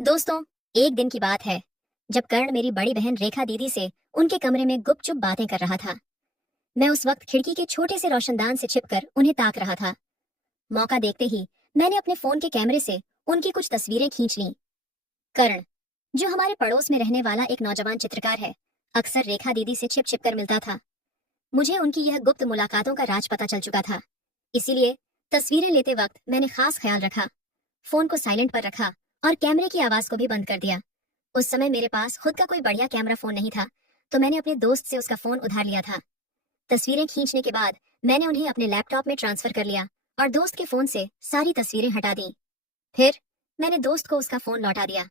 दोस्तों, एक दिन की बात है जब कर्ण मेरी बड़ी बहन रेखा दीदी से उनके कमरे में गुपचुप बातें कर रहा था। मैं उस वक्त खिड़की के छोटे से रोशनदान से छिपकर उन्हें ताक रहा था। मौका देखते ही मैंने अपने फोन के कैमरे से उनकी कुछ तस्वीरें खींच लीं। कर्ण, जो हमारे पड़ोस में रहने वाला एक नौजवान चित्रकार है, अक्सर रेखा दीदी से छिप छिप कर मिलता था। मुझे उनकी यह गुप्त मुलाकातों का राज पता चल चुका था। इसीलिए तस्वीरें लेते वक्त मैंने खास ख्याल रखा, फोन को साइलेंट पर रखा और कैमरे की आवाज को भी बंद कर दिया। उस समय मेरे पास खुद का कोई बढ़िया कैमरा फोन नहीं था, तो मैंने अपने दोस्त से उसका फोन उधार लिया था। तस्वीरें खींचने के बाद मैंने उन्हें अपने लैपटॉप में ट्रांसफर कर लिया और दोस्त के फोन से सारी तस्वीरें हटा दी। फिर मैंने दोस्त को उसका फोन लौटा दिया।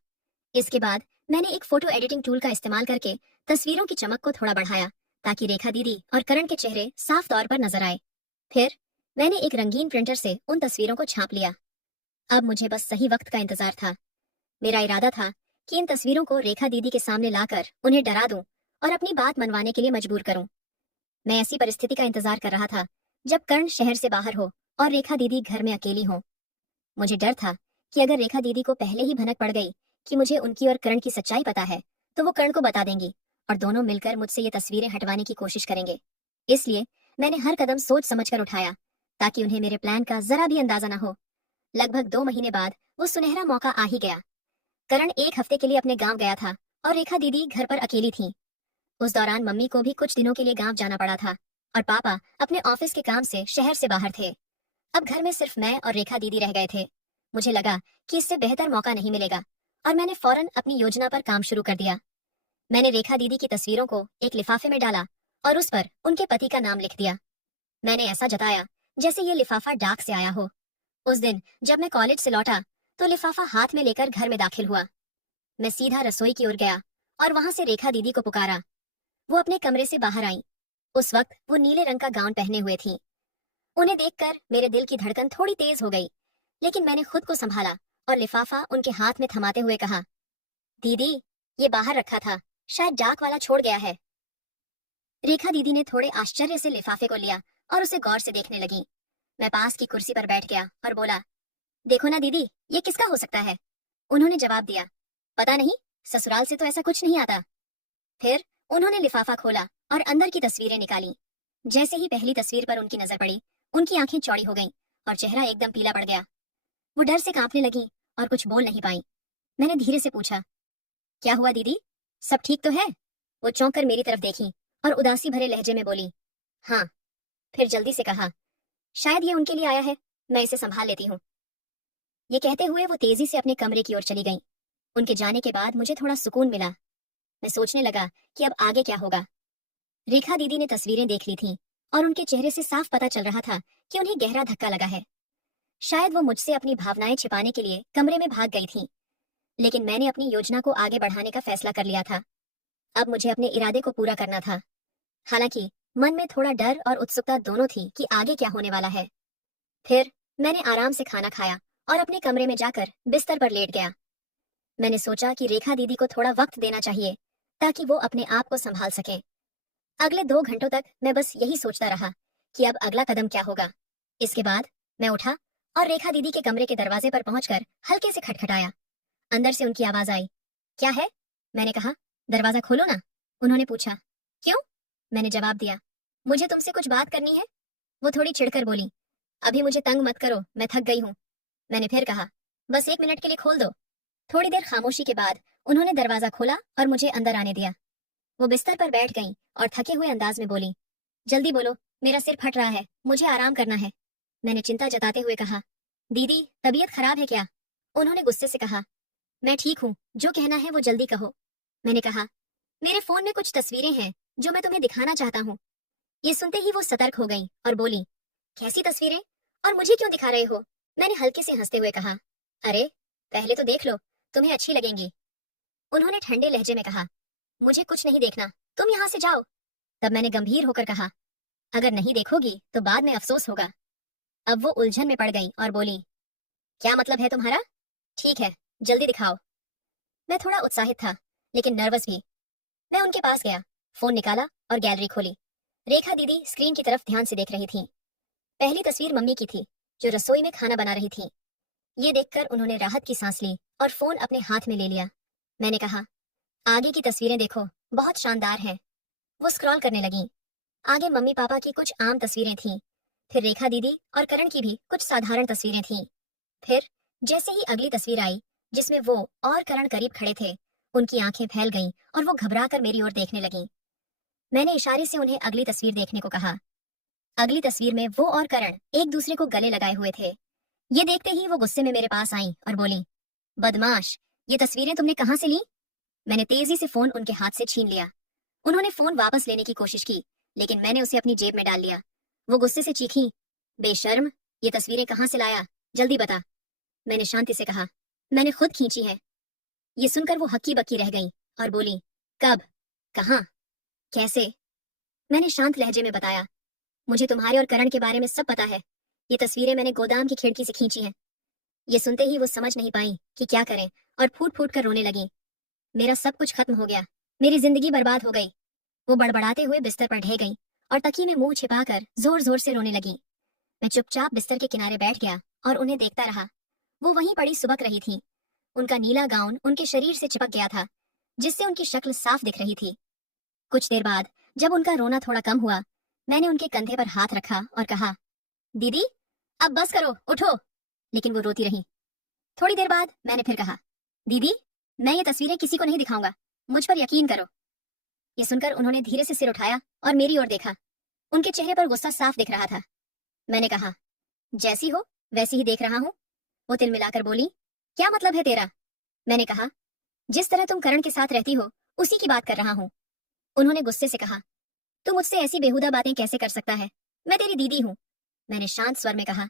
इसके बाद मैंने एक फोटो एडिटिंग टूल का इस्तेमाल करके तस्वीरों की चमक को थोड़ा बढ़ाया, ताकि रेखा दीदी और करण के चेहरे साफ तौर पर नजर आए। फिर मैंने एक रंगीन प्रिंटर से उन तस्वीरों को छाप लिया। अब मुझे बस सही वक्त का इंतजार था। मेरा इरादा था कि इन तस्वीरों को रेखा दीदी के सामने लाकर उन्हें डरा दूं और अपनी बात मनवाने के लिए मजबूर करूं। मैं ऐसी परिस्थिति का इंतजार कर रहा था जब कर्ण शहर से बाहर हो और रेखा दीदी घर में अकेली हो। मुझे डर था कि अगर रेखा दीदी को पहले ही भनक पड़ गई कि मुझे उनकी और कर्ण की सच्चाई पता है, तो वो कर्ण को बता देंगी और दोनों मिलकर मुझसे ये तस्वीरें हटवाने की कोशिश करेंगे। इसलिए मैंने हर कदम सोच समझकर उठाया, ताकि उन्हें मेरे प्लान का जरा भी अंदाजा न हो। लगभग 2 महीने बाद वो सुनहरा मौका आ ही गया। करण एक हफ्ते के लिए अपने गांव गया था और रेखा दीदी घर पर अकेली थी। उस दौरान मम्मी को भी कुछ दिनों के लिए गांव जाना पड़ा था और पापा अपने ऑफिस के काम से शहर से बाहर थे। अब घर में सिर्फ मैं और रेखा दीदी रह गए थे। मुझे लगा कि इससे बेहतर मौका नहीं मिलेगा और मैंने फौरन अपनी योजना पर काम शुरू कर दिया। मैंने रेखा दीदी की तस्वीरों को एक लिफाफे में डाला और उस पर उनके पति का नाम लिख दिया। मैंने ऐसा जताया जैसे ये लिफाफा डाक से आया हो। उस दिन जब मैं कॉलेज से लौटा, तो लिफाफा हाथ में लेकर घर में दाखिल हुआ। मैं सीधा रसोई की ओर गया और वहां से रेखा दीदी को पुकारा। वो अपने कमरे से बाहर आई। उस वक्त वो नीले रंग का गाउन पहने हुए थी। उन्हें देखकर मेरे दिल की धड़कन थोड़ी तेज हो गई, लेकिन मैंने खुद को संभाला और लिफाफा उनके हाथ में थमाते हुए कहा, दीदी, ये बाहर रखा था, शायद डाक वाला छोड़ गया है। रेखा दीदी ने थोड़े आश्चर्य से लिफाफे को लिया और उसे गौर से देखने लगी। मैं पास की कुर्सी पर बैठ गया और बोला, देखो ना दीदी, ये किसका हो सकता है? उन्होंने जवाब दिया, पता नहीं, ससुराल से तो ऐसा कुछ नहीं आता। फिर उन्होंने लिफाफा खोला और अंदर की तस्वीरें निकाली। जैसे ही पहली तस्वीर पर उनकी नजर पड़ी, उनकी आंखें चौड़ी हो गईं और चेहरा एकदम पीला पड़ गया। वो डर से कांपने लगी और कुछ बोल नहीं पाई। मैंने धीरे से पूछा, क्या हुआ दीदी, सब ठीक तो है? वो चौंक कर मेरी तरफ देखी और उदासी भरे लहजे में बोली, हाँ। फिर जल्दी से कहा, शायद ये उनके लिए आया है, मैं इसे संभाल लेती हूँ। ये कहते हुए वो तेजी से अपने कमरे की ओर चली गईं। उनके जाने के बाद मुझे थोड़ा सुकून मिला। मैं सोचने लगा कि अब आगे क्या होगा। रेखा दीदी ने तस्वीरें देख ली थीं और उनके चेहरे से साफ पता चल रहा था कि उन्हें गहरा धक्का लगा है। शायद वो मुझसे अपनी भावनाएं छिपाने के लिए कमरे में भाग गई थीं, लेकिन मैंने अपनी योजना को आगे बढ़ाने का फैसला कर लिया था। अब मुझे अपने इरादे को पूरा करना था। हालांकि मन में थोड़ा डर और उत्सुकता दोनों थी कि आगे क्या होने वाला है। फिर मैंने आराम से खाना खाया और अपने कमरे में जाकर बिस्तर पर लेट गया। मैंने सोचा कि रेखा दीदी को थोड़ा वक्त देना चाहिए, ताकि वो अपने आप को संभाल सके। अगले 2 घंटों तक मैं बस यही सोचता रहा कि अब अगला कदम क्या होगा। इसके बाद मैं उठा और रेखा दीदी के कमरे के दरवाजे पर पहुंचकर हल्के से खटखटाया। अंदर से उनकी आवाज आई, क्या है? मैंने कहा, दरवाजा खोलो ना। उन्होंने पूछा, क्यों? मैंने जवाब दिया, मुझे तुमसे कुछ बात करनी है। वो थोड़ी चिढ़कर बोली, अभी मुझे तंग मत करो, मैं थक गई हूँ। मैंने फिर कहा, बस 1 मिनट के लिए खोल दो। थोड़ी देर खामोशी के बाद उन्होंने दरवाजा खोला और मुझे अंदर आने दिया। वो बिस्तर पर बैठ गईं और थके हुए अंदाज में बोली, जल्दी बोलो, मेरा सिर फट रहा है, मुझे आराम करना है। मैंने चिंता जताते हुए कहा, दीदी, तबीयत खराब है क्या? उन्होंने गुस्से से कहा, मैं ठीक हूँ, जो कहना है वो जल्दी कहो। मैंने कहा, मेरे फोन में कुछ तस्वीरें हैं जो मैं तुम्हें दिखाना चाहता हूँ। ये सुनते ही वो सतर्क हो गई और बोली, कैसी तस्वीरें और मुझे क्यों दिखा रहे हो? मैंने हल्के से हंसते हुए कहा, अरे पहले तो देख लो, तुम्हें अच्छी लगेंगी। उन्होंने ठंडे लहजे में कहा, मुझे कुछ नहीं देखना, तुम यहाँ से जाओ। तब मैंने गंभीर होकर कहा, अगर नहीं देखोगी तो बाद में अफसोस होगा। अब वो उलझन में पड़ गई और बोली, क्या मतलब है तुम्हारा? ठीक है, जल्दी दिखाओ। मैं थोड़ा उत्साहित था, लेकिन नर्वस भी। मैं उनके पास गया, फोन निकाला और गैलरी खोली। रेखा दीदी स्क्रीन की तरफ ध्यान से देख रही थी। पहली तस्वीर मम्मी की थी, जो रसोई में खाना बना रही थी। ये देखकर उन्होंने राहत की सांस ली और फोन अपने हाथ में ले लिया। मैंने कहा, आगे की तस्वीरें देखो, बहुत शानदार हैं। वो स्क्रॉल करने लगी। आगे मम्मी पापा की कुछ आम तस्वीरें थीं, फिर रेखा दीदी और करण की भी कुछ साधारण तस्वीरें थीं। फिर जैसे ही अगली तस्वीर आई, जिसमें वो और करण करीब खड़े थे, उनकी आंखें फैल गईं और वो घबराकर मेरी ओर देखने लगीं। मैंने इशारे से उन्हें अगली तस्वीर देखने को कहा। अगली तस्वीर में वो और करण एक दूसरे को गले लगाए हुए थे। ये देखते ही वो गुस्से में मेरे पास आईं और बोली, बदमाश, ये तस्वीरें तुमने कहाँ से ली? मैंने तेजी से फोन उनके हाथ से छीन लिया। उन्होंने फोन वापस लेने की कोशिश की, लेकिन मैंने उसे अपनी जेब में डाल लिया। वो गुस्से से चीखीं, बेशर्म, ये तस्वीरें कहाँ से लाया? जल्दी बता। मैंने शांति से कहा, मैंने खुद खींची है। ये सुनकर वो हक्की बक्की रह गई और बोली, कब? कहाँ? कैसे? मैंने शांत लहजे में बताया, मुझे तुम्हारे और करण के बारे में सब पता है। ये तस्वीरें मैंने गोदाम की खिड़की से खींची हैं। ये सुनते ही वो समझ नहीं पाई कि क्या करें और फूट फूट कर रोने लगी। मेरा सब कुछ खत्म हो गया, मेरी जिंदगी बर्बाद हो गई। वो बड़बड़ाते हुए बिस्तर पर ढह गई और तकिए में मुंह छिपाकर जोर जोर से रोने लगी। मैं चुपचाप बिस्तर के किनारे बैठ गया और उन्हें देखता रहा। वो वहीं पड़ी सुबक रही थी। उनका नीला गाउन उनके शरीर से चिपक गया था, जिससे उनकी शक्ल साफ दिख रही थी। कुछ देर बाद जब उनका रोना थोड़ा कम हुआ, मैंने उनके कंधे पर हाथ रखा और कहा, दीदी, अब बस करो, उठो। लेकिन वो रोती रही। थोड़ी देर बाद मैंने फिर कहा, दीदी, मैं ये तस्वीरें किसी को नहीं दिखाऊंगा, मुझ पर यकीन करो। ये सुनकर उन्होंने धीरे से सिर उठाया और मेरी ओर देखा। उनके चेहरे पर गुस्सा साफ दिख रहा था। मैंने कहा, जैसी हो वैसी ही देख रहा हूं। वो तिल मिलाकर बोली, क्या मतलब है तेरा? मैंने कहा, जिस तरह तुम करण के साथ रहती हो उसी की बात कर रहा हूं। उन्होंने गुस्से से कहा, तू मुझसे ऐसी बेहुदा बातें कैसे कर सकता है? मैं तेरी दीदी हूं। मैंने शांत स्वर में कहा,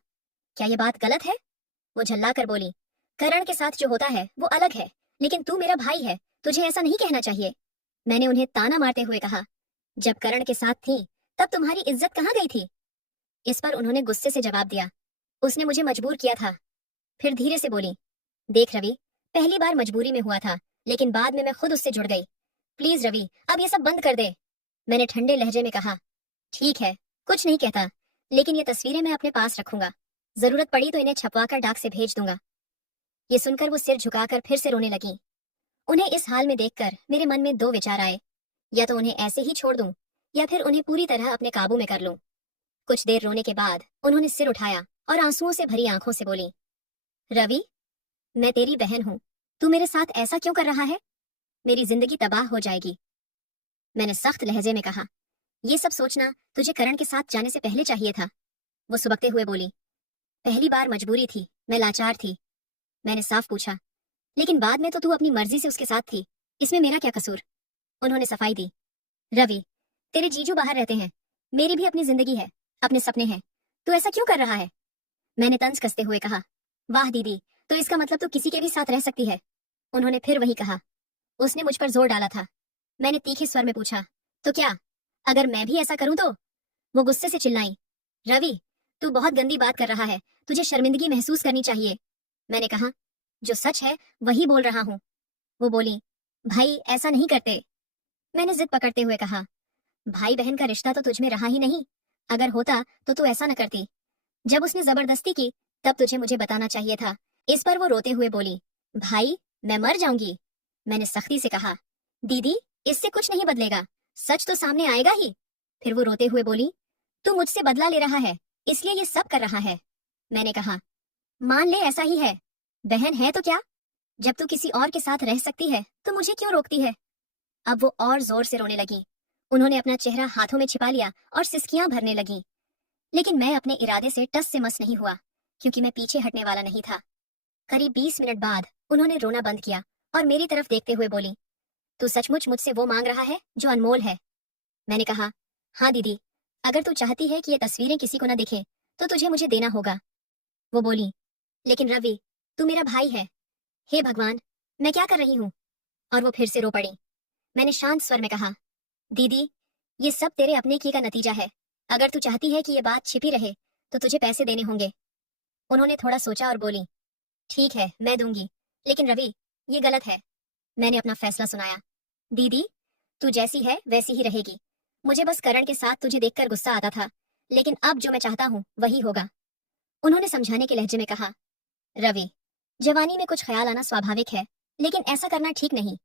क्या ये बात गलत है? वो झल्ला कर बोली, करण के साथ जो होता है वो अलग है, लेकिन तू मेरा भाई है, तुझे ऐसा नहीं कहना चाहिए। मैंने उन्हें ताना मारते हुए कहा, जब करण के साथ थी तब तुम्हारी इज्जत कहाँ गई थी? इस पर उन्होंने गुस्से से जवाब दिया, उसने मुझे मजबूर किया था। फिर धीरे से बोली, देख रवि, पहली बार मजबूरी में हुआ था, लेकिन बाद में मैं खुद उससे जुड़ गई। प्लीज रवि, अब ये सब बंद कर दे। मैंने ठंडे लहजे में कहा, ठीक है, कुछ नहीं कहता, लेकिन ये तस्वीरें मैं अपने पास रखूंगा। जरूरत पड़ी तो इन्हें छपवाकर डाक से भेज दूंगा। ये सुनकर वो सिर झुकाकर फिर से रोने लगी। उन्हें इस हाल में देखकर मेरे मन में दो विचार आए, या तो उन्हें ऐसे ही छोड़ दूं या फिर उन्हें पूरी तरह अपने काबू में कर लूं। कुछ देर रोने के बाद उन्होंने सिर उठाया और आंसुओं से भरी आंखों से बोली, रवि, मैं तेरी बहन हूं, तू मेरे साथ ऐसा क्यों कर रहा है? मेरी जिंदगी तबाह हो जाएगी। मैंने सख्त लहजे में कहा, ये सब सोचना तुझे करण के साथ जाने से पहले चाहिए था। वो सुबकते हुए बोली, पहली बार मजबूरी थी, मैं लाचार थी। मैंने साफ पूछा, लेकिन बाद में तो तू अपनी मर्जी से उसके साथ थी, इसमें मेरा क्या कसूर? उन्होंने सफाई दी, रवि, तेरे जीजू बाहर रहते हैं, मेरी भी अपनी जिंदगी है, अपने सपने हैं, तू ऐसा क्यों कर रहा है? मैंने तंज कसते हुए कहा, वाह दीदी, तो इसका मतलब तू किसी के भी साथ रह सकती है। उन्होंने फिर वही कहा, उसने मुझ पर जोर डाला था। मैंने तीखे स्वर में पूछा, तो क्या, अगर मैं भी ऐसा करूं तो? वो गुस्से से चिल्लाई, रवि, तू बहुत गंदी बात कर रहा है, तुझे शर्मिंदगी महसूस करनी चाहिए। मैंने कहा, जो सच है वही बोल रहा हूँ। वो बोली, भाई ऐसा नहीं करते। मैंने जिद पकड़ते हुए कहा, भाई बहन का रिश्ता तो तुझ में रहा ही नहीं, अगर होता तो तू ऐसा न करती। जब उसने जबरदस्ती की तब तुझे मुझे बताना चाहिए था। इस पर वो रोते हुए बोली, भाई, मैं मर जाऊंगी। मैंने सख्ती से कहा, दीदी, इससे कुछ नहीं बदलेगा, सच तो सामने आएगा ही। फिर वो रोते हुए बोली, तू मुझसे बदला ले रहा है, इसलिए ये सब कर रहा है। मैंने कहा, मान ले ऐसा ही है, बहन है तो क्या? जब तू किसी और के साथ रह सकती है तो मुझे क्यों रोकती है? अब वो और जोर से रोने लगी। उन्होंने अपना चेहरा हाथों में छिपा लिया और सिसकियां भरने लगी। लेकिन मैं अपने इरादे से टस से मस नहीं हुआ, क्योंकि मैं पीछे हटने वाला नहीं था। करीब 20 मिनट बाद उन्होंने रोना बंद किया और मेरी तरफ देखते हुए बोली, तू सचमुच मुझसे वो मांग रहा है जो अनमोल है? मैंने कहा, हाँ दीदी, अगर तू चाहती है कि ये तस्वीरें किसी को न दिखे तो तुझे मुझे देना होगा। वो बोली, लेकिन रवि, तू मेरा भाई है। हे भगवान, मैं क्या कर रही हूँ? और वो फिर से रो पड़ी। मैंने शांत स्वर में कहा, दीदी, ये सब तेरे अपने की का नतीजा है। अगर तू चाहती है कि ये बात छिपी रहे तो तुझे पैसे देने होंगे। उन्होंने थोड़ा सोचा और बोली, ठीक है, मैं दूंगी, लेकिन रवि, ये गलत है। मैंने अपना फैसला सुनाया, दीदी, तू जैसी है वैसी ही रहेगी। मुझे बस करण के साथ तुझे देखकर गुस्सा आता था, लेकिन अब जो मैं चाहता हूँ वही होगा। उन्होंने समझाने के लहजे में कहा, रवि, जवानी में कुछ ख्याल आना स्वाभाविक है, लेकिन ऐसा करना ठीक नहीं।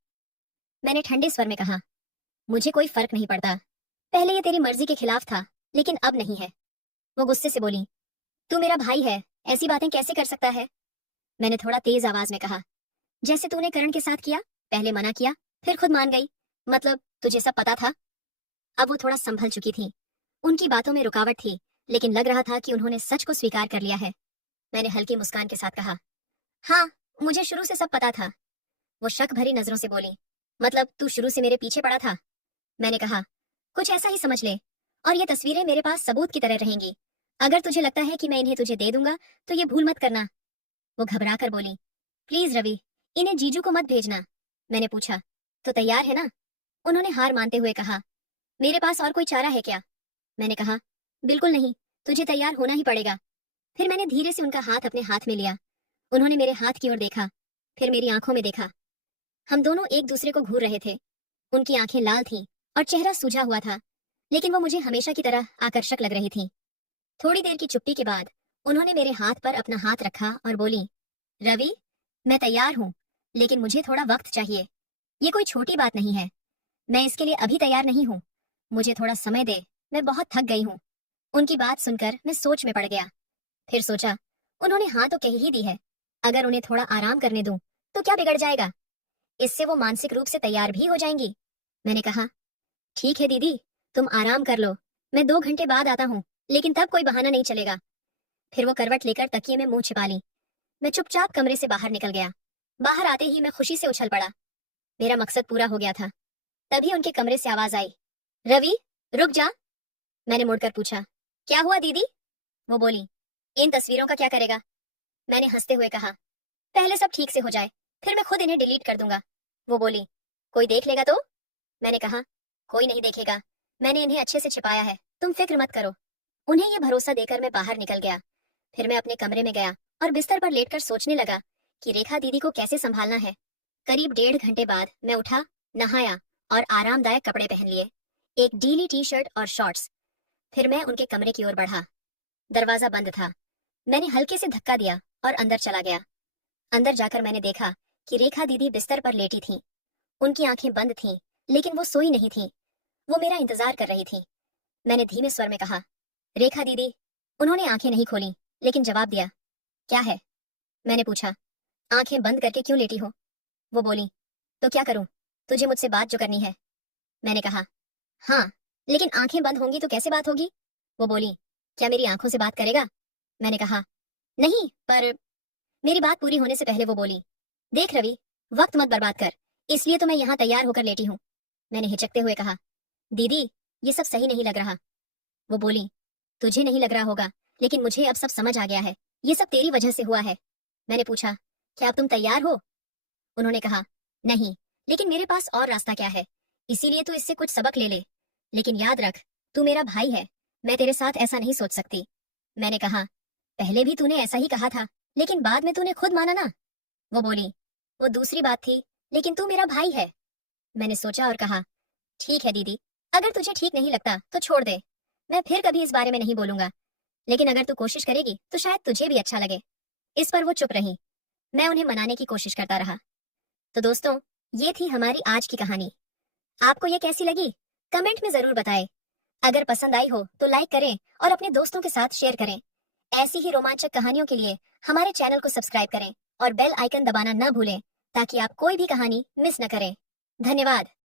मैंने ठंडे स्वर में कहा, मुझे कोई फर्क नहीं पड़ता। पहले ये तेरी मर्जी के खिलाफ था, लेकिन अब नहीं है। वो गुस्से से बोली, तू मेरा भाई है, ऐसी बातें कैसे कर सकता है? मैंने थोड़ा तेज आवाज में कहा, जैसे तूने करण के साथ किया, पहले मना किया, फिर खुद मान गई। मतलब तुझे सब पता था? अब वो थोड़ा संभल चुकी थी। उनकी बातों में रुकावट थी, लेकिन लग रहा था कि उन्होंने सच को स्वीकार कर लिया है। मैंने हल्की मुस्कान के साथ कहा, हाँ, मुझे शुरू से सब पता था। वो शक भरी नजरों से बोली, मतलब तू शुरू से मेरे पीछे पड़ा था? मैंने कहा, कुछ ऐसा ही समझ ले, और ये तस्वीरें मेरे पास सबूत की तरह रहेंगी। अगर तुझे लगता है कि मैं इन्हें तुझे दे दूंगा, तो ये भूल मत करना। वो घबरा कर बोली, प्लीज रवि, इन्हें जीजू को मत भेजना। मैंने पूछा, तो तैयार है ना? उन्होंने हार मानते हुए कहा, मेरे पास और कोई चारा है क्या? मैंने कहा, बिल्कुल नहीं, तुझे तैयार होना ही पड़ेगा। फिर मैंने धीरे से उनका हाथ अपने हाथ में लिया। उन्होंने मेरे हाथ की ओर देखा, फिर मेरी आंखों में देखा। हम दोनों एक दूसरे को घूर रहे थे। उनकी आंखें लाल थीं और चेहरा सूजा हुआ था, लेकिन वो मुझे हमेशा की तरह आकर्षक लग रही थी। थोड़ी देर की चुप्पी के बाद उन्होंने मेरे हाथ पर अपना हाथ रखा और बोली, रवि, मैं तैयार हूँ, लेकिन मुझे थोड़ा वक्त चाहिए। ये कोई छोटी बात नहीं है। मैं इसके लिए अभी तैयार नहीं हूँ। मुझे थोड़ा समय दे, मैं बहुत थक गई हूँ। उनकी बात सुनकर मैं सोच में पड़ गया। फिर सोचा, उन्होंने हाँ तो कह ही दी है, अगर उन्हें थोड़ा आराम करने दूं तो क्या बिगड़ जाएगा? इससे वो मानसिक रूप से तैयार भी हो जाएंगी। मैंने कहा, ठीक है दीदी, तुम आराम कर लो, मैं 2 घंटे बाद आता हूँ, लेकिन तब कोई बहाना नहीं चलेगा। फिर वो करवट लेकर तकिए में मुंह छिपा ली। मैं चुपचाप कमरे से बाहर निकल गया। बाहर आते ही मैं खुशी से उछल पड़ा। मेरा मकसद पूरा हो गया था। तभी उनके कमरे से आवाज आई, रवि, रुक जा। मैंने मुड़कर पूछा, क्या हुआ दीदी? वो बोली, इन तस्वीरों का क्या करेगा? मैंने हंसते हुए कहा, पहले सब ठीक से हो जाए, फिर मैं खुद इन्हें डिलीट कर दूंगा। वो बोली, कोई देख लेगा तो? मैंने कहा, कोई नहीं देखेगा, मैंने इन्हें अच्छे से छिपाया है, तुम फिक्र मत करो। उन्हें यह भरोसा देकर मैं बाहर निकल गया। फिर मैं अपने कमरे में गया और बिस्तर पर लेटकर सोचने लगा कि रेखा दीदी को कैसे संभालना है। करीब 1.5 घंटे बाद मैं उठा, नहाया और आरामदायक कपड़े पहन लिए, एक ढीली टी शर्ट और शॉर्ट्स। फिर मैं उनके कमरे की ओर बढ़ा। दरवाजा बंद था। मैंने हल्के से धक्का दिया और अंदर चला गया। अंदर जाकर मैंने देखा कि रेखा दीदी बिस्तर पर लेटी थीं। उनकी आंखें बंद थीं, लेकिन वो सोई नहीं थीं। वो मेरा इंतजार कर रही थीं। मैंने धीमे स्वर में कहा, रेखा दीदी। उन्होंने आंखें नहीं खोली, लेकिन जवाब दिया, क्या है? मैंने पूछा, आंखें बंद करके क्यों लेटी हो? वो बोली, तो क्या करूं, तुझे मुझसे बात जो करनी है। मैंने कहा, हाँ, लेकिन आंखें बंद होंगी तो कैसे बात होगी? वो बोली, क्या मेरी आंखों से बात करेगा? मैंने कहा, नहीं, पर मेरी बात पूरी होने से पहले वो बोली, देख रवि, वक्त मत बर्बाद कर, इसलिए तो मैं यहाँ तैयार होकर लेटी हूँ। मैंने हिचकते हुए कहा, दीदी, ये सब सही नहीं लग रहा। वो बोली, तुझे नहीं लग रहा होगा, लेकिन मुझे अब सब समझ आ गया है, ये सब तेरी वजह से हुआ है। मैंने पूछा, क्या अब तुम तैयार हो? उन्होंने कहा, नहीं, लेकिन मेरे पास और रास्ता क्या है, इसीलिए तू इससे कुछ सबक ले ले। लेकिन याद रख, तू मेरा भाई है, मैं तेरे साथ ऐसा नहीं सोच सकती। मैंने कहा, पहले भी तूने ऐसा ही कहा था, लेकिन बाद में तूने खुद माना ना। वो बोली, वो दूसरी बात थी, लेकिन तू मेरा भाई है। मैंने सोचा और कहा, ठीक है दीदी, अगर तुझे ठीक नहीं लगता तो छोड़ दे, मैं फिर कभी इस बारे में नहीं बोलूंगा, लेकिन अगर तू कोशिश करेगी तो शायद तुझे भी अच्छा लगे। इस पर वो चुप रही। मैं उन्हें मनाने की कोशिश करता रहा। तो दोस्तों, ये थी हमारी आज की कहानी। आपको ये कैसी लगी? कमेंट में जरूर बताएं। अगर पसंद आई हो तो लाइक करें और अपने दोस्तों के साथ शेयर करें। ऐसी ही रोमांचक कहानियों के लिए हमारे चैनल को सब्सक्राइब करें और बेल आइकन दबाना न भूलें, ताकि आप कोई भी कहानी मिस न करें। धन्यवाद।